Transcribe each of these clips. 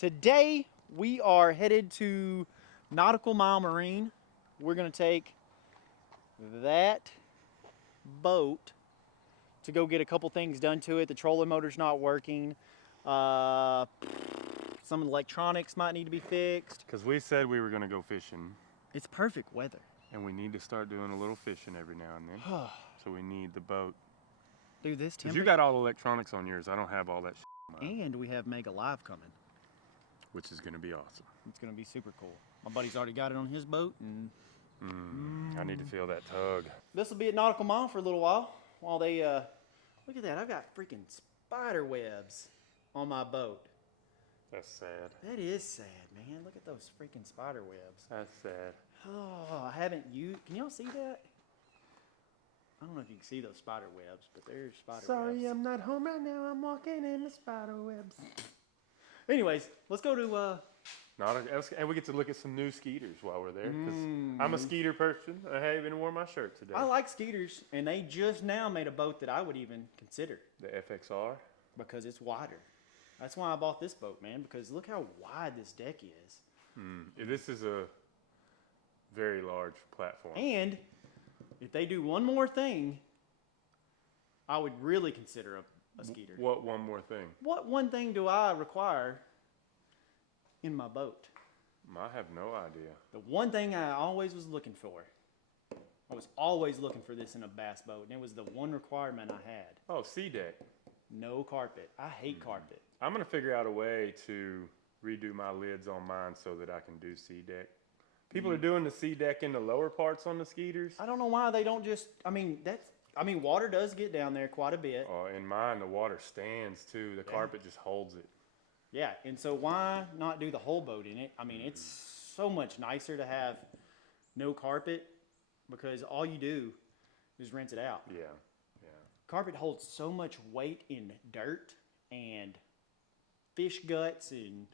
Today we are headed to Nautical Mile Marine. We're gonna take that boat to go get a couple things done to it. The trolling motor's not working. Some electronics might need to be fixed. Because we said we were going to go fishing. It's perfect weather. And we need to start doing a little fishing every now and then. So we need the boat. Dude, this Because timber. you got all the electronics on yours. I don't have all that shit. And we have Mega Live coming. Which is going to be awesome. It's gonna be super cool. My buddy's already got it on his boat, and I need to feel that tug. this will be at Nautical Mile for a little while they look at that. I've got freaking spider webs on my boat. That's sad. That is sad, man. Look at those freaking spider webs. That's sad. Oh, I haven't used. Can y'all see that? I don't know if you can see those spider webs, but there's spider webs. I'm not home right now. I'm walking in the spider webs. Anyways, let's go to. And we get to look at some new skeeters while we're there. Because I'm a skeeter person. I even wore my shirt today. I like skeeters, and they just now made a boat that I would even consider The FXR. because it's wider. That's why I bought this boat, man, because look how wide this deck is. This is a very large platform. And if they do one more thing, I would really consider a skeeter. What one more thing? What one thing do I require in my boat? I have no idea. The one thing I always was looking for. I was always looking for this in a bass boat, and it was the one requirement I had. Oh, sea deck. No carpet. I hate carpet. I'm going to figure out a way to redo my lids on mine so that I can do sea deck. People are doing the sea deck in the lower parts on the skeeters. I don't know why they don't just, water does get down there quite a bit. In mine, the water stands too. The carpet just holds it. Yeah, and so why not do the whole boat in it? I mean, it's so much nicer to have no carpet because all you do is rinse it out. Yeah. Carpet holds so much weight in dirt and fish guts and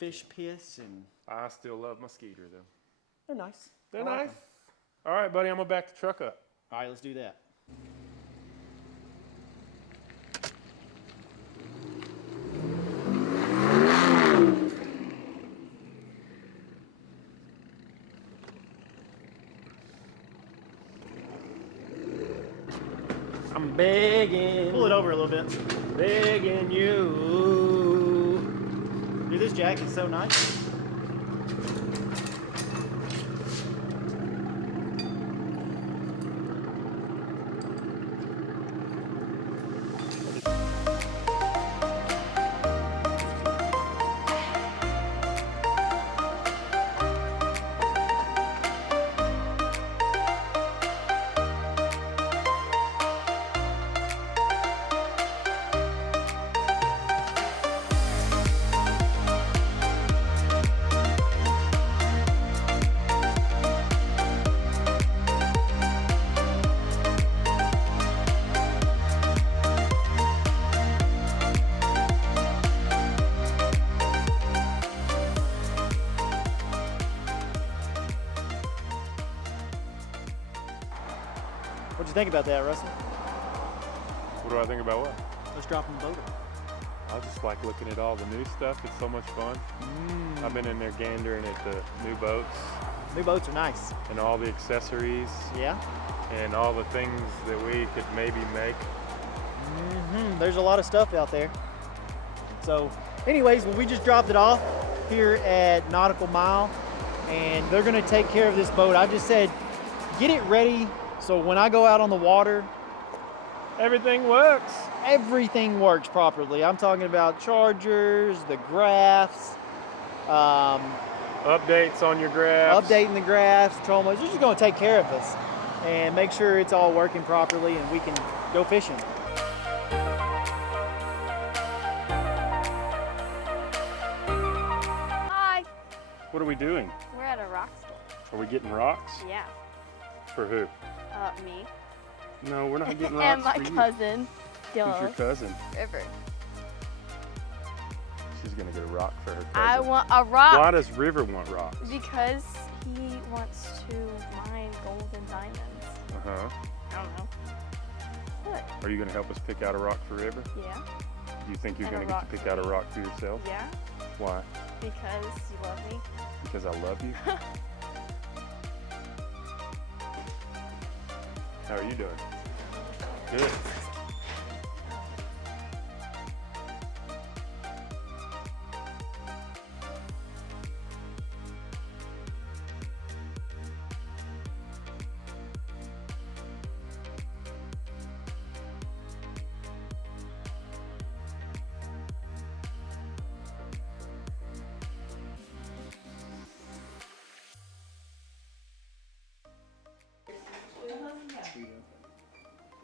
fish piss, and I still love my skeeter though. they're nice. They're I like nice. them. All right, buddy, I'm going to back the truck up. All right, let's do that. I'm begging. Pull it over a little bit. Begging you. Dude, this jacket's so nice. What'd you think about that, Russell? What do I think about what? Let's drop the boat. I just like looking at all the new stuff. It's so much fun. I've been in there gandering at the new boats New boats are nice. and all the accessories Yeah. and all the things that we could maybe make. There's a lot of stuff out there. So, anyways, well, we just dropped it off here at Nautical Mile, and they're gonna take care of this boat. I just said, get it ready so when I go out on the water, Everything works. everything works properly. I'm talking about chargers, the graphs, Updates on your graphs. updating the graphs, troll modes. They're just gonna take care of us and make sure it's all working properly and we can go fishing. Hi, What are we doing? we're at a rock store. Are we getting rocks? Yeah, For who? me No, we're not getting rocks and my for you. cousin, Who's your Dylan cousin? River. She's gonna get a rock for her cousin. I want a rock Why does River want rocks? because he wants to mine gold and diamonds. Uh-huh. I don't know. What? Are you gonna help us pick out a rock for River? Yeah. Do You think you're And a going to get to rock pick out a rock for yourself? Yeah, Why? because you love me. Because I love you? How are you doing? Good.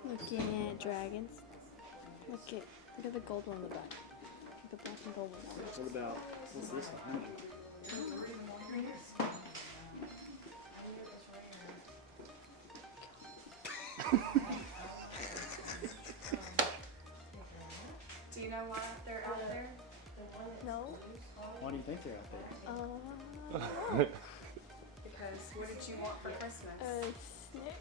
Looking at dragons. Look at the gold one on the back. The black and gold one. What about, what's this behind you? Do you know why they're out there? No. Why do you think they're out there? Because what did you want for Christmas? Snake.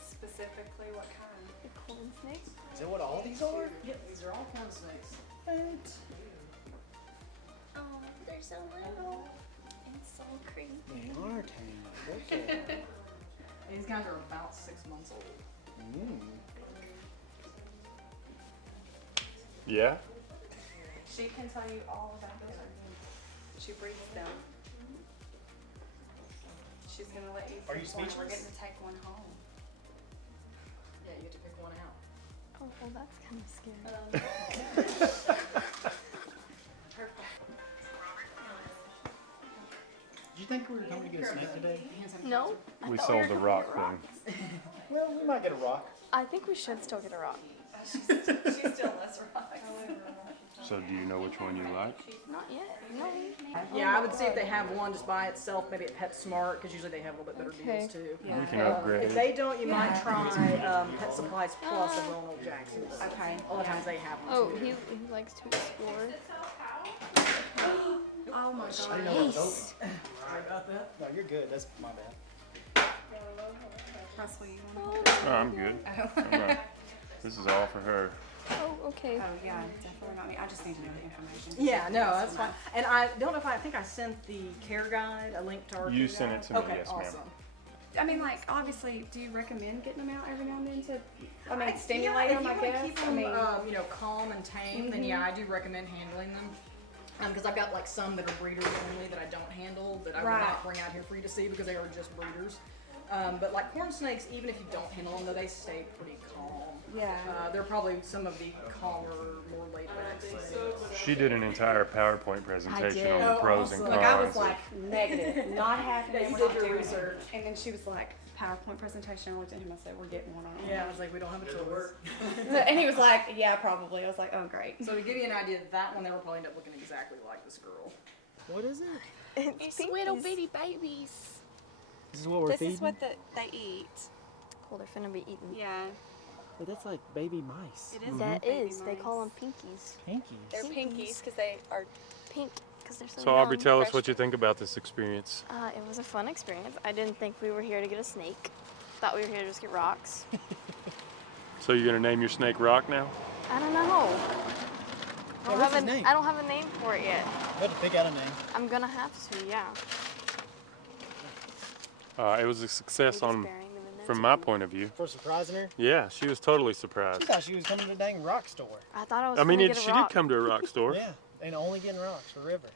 Specifically, what kind? A corn snake. Is that what all these are? Yep, these are all corn snakes. What? Oh, they're so little and so creepy. They are tame. Look at them. These guys are about 6 months old. Yeah? She can tell you all about them. She breeds them. She's gonna let you. Are you pick one. We're speechless? getting to take one home. Yeah, you get to pick one out. Oh, well, that's kind of scary. Did you think we were coming to get a snake today? No. I We thought sold were the gonna rock get rocks. thing. Well, we might get a rock. I think we should still get a rock. She still lets rocks. So do you know which one you like? Not yet. No. Yeah, I would see if they have one just by itself, maybe at PetSmart, because usually they have a little bit better Okay. deals too. We can upgrade If it. they don't, you might try Pet Supplies Plus over on Old Jackson's. Okay. A lot of times they have one Oh, too. he likes to explore. Oh my I god. didn't know that was open. Sorry about that. No, you're good. That's my bad. Russell, you want Oh, I'm good. I'm not- This is all for her. Oh, okay. Oh yeah, definitely not me. I just need to know the information. Yeah, no, that's fine. And I don't know if I think I sent the care guide, a link to our You care sent guide. it to me, Okay, yes, ma'am. awesome. I mean, like, obviously, do you recommend getting them out every now and then to, I mean, stimulate Yeah, them, I if you want guess? to keep I them, mean, you know, calm and tame, then yeah, I do recommend handling them. Because I've got like some that are breeders only that I don't handle, that I will Right. not bring out here for you to see because they are just breeders. But like corn snakes, even if you don't handle them, though, they stay pretty calm. yeah. They're probably some of the calmer, more laid back snakes. She did an entire PowerPoint presentation on the Oh, pros and awesome. cons. Like, I was like, negative, not having Yeah, it. you we're did not your doing it. research. And then she was like, PowerPoint presentation. I looked at him, I said, we're getting one on. Yeah, I was like, we don't have a choice. And he was like, yeah, probably. I was like, oh, great. So to give you an idea, that one, they will probably end up looking exactly like this girl. What is it? It's little pinkies. bitty babies. This is what we're This feeding? is what they eat. Well, they're finna be eaten. Yeah, But that's like baby mice. it is. That baby is. They mice. call them pinkies. Pinkies. They're pinkies because they are. Pink, because they're so So Aubrey, young. tell us fresh. what you think about this experience. It was a fun experience. I didn't think we were here to get a snake. Thought we were here to just get rocks. So you're gonna name your snake Rock now? I don't know. what's his name? I don't have a name for it yet. You had to pick out a name. I'm gonna have to, yeah. It was a success Maybe on, just burying them in there from too. my point of view. For surprising her. Yeah, she was totally She surprised. thought she was coming to the dang rock store. I thought I was. I mean, gonna get a she rock. did come to a rock store. Yeah, and only getting rocks for River.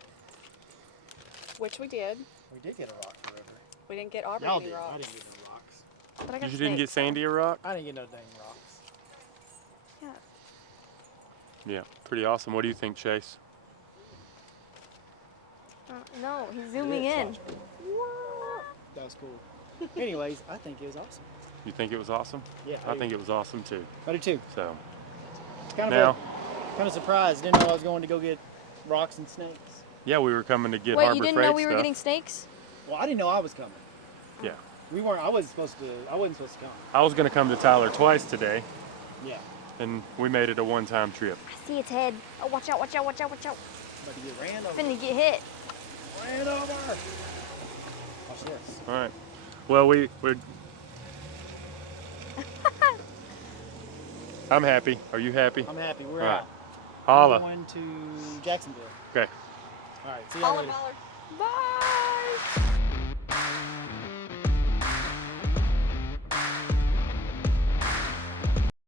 Which we did. We did get a rock for River. We didn't get Aubrey Y'all any did. I rocks. didn't get no rocks. But I got You didn't get snakes, so- Sandy a rock? I didn't get no dang rocks. Yeah. Yeah, pretty awesome. What do you think, Chase? No, he's zooming Yeah, in. it's That was cool. Anyways, I think it was awesome. You think it was awesome? Yeah, I think it was awesome too. I do too. So Kind now, of kind of surprised. Didn't know I was going to go get rocks and snakes. yeah, we were coming to get Wait, Harbor you didn't Freight know we were stuff. getting snakes? Well, I didn't know I was coming. Yeah, We weren't. I wasn't supposed to. I wasn't supposed to come. I was gonna come to Tyler twice today, Yeah. and we made it a one-time trip. I see its head. Oh, watch out! Watch out! Watch out! Watch out! About to get ran over. Finna get hit. Ran over. Watch this. All right. Well, we're I'm happy. Are you happy? I'm happy. We're All right. out. Holla. We're going to Jacksonville. Okay. All right. See y'all Holler, later. holler. Bye.